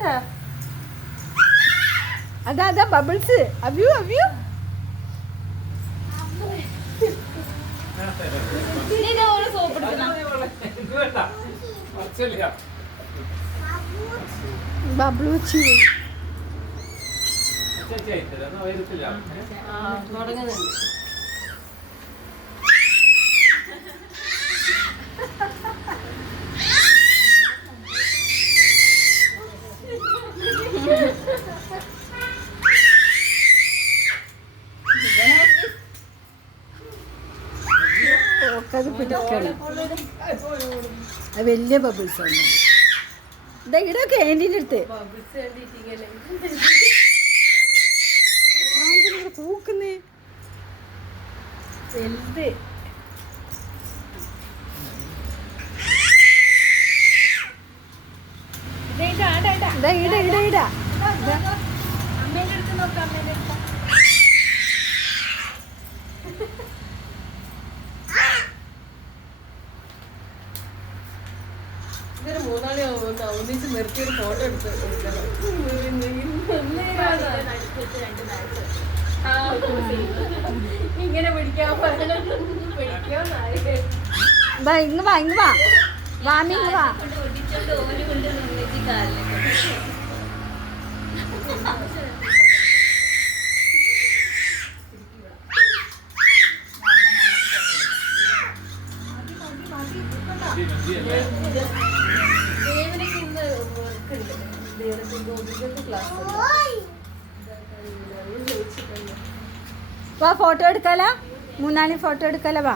എന്താ അതാ അതാ ബബിൾസ് അവ്യൂ അവ്യൂ ബബ്ലൂച്ചി അത് പിടിക്കണം വലിയ ബബിൾസ് ആണ് ഇവിടെ ക്യാൻറ്റീൻ്റെ അടുത്ത് പൂക്കുന്നേ വലുത് ഇടാ അമ്മേൻ്റെ അടുത്ത് നോക്കാം അമ്മേൻ്റെ അടുത്ത് ഇതൊരു മൂന്നാളി ഒന്നിച്ച് നിർത്തിയൊരു ഫോട്ടോ എടുത്ത് ഇങ്ങനെ പിടിക്കാൻ ഇങ്ങ് വാ ഇങ്ങ് വാ വാമി ഇങ്ങ് വാ വാ ഫോട്ടോ എടുക്കാല മൂന്നാളി ഫോട്ടോ എടുക്കാല വാ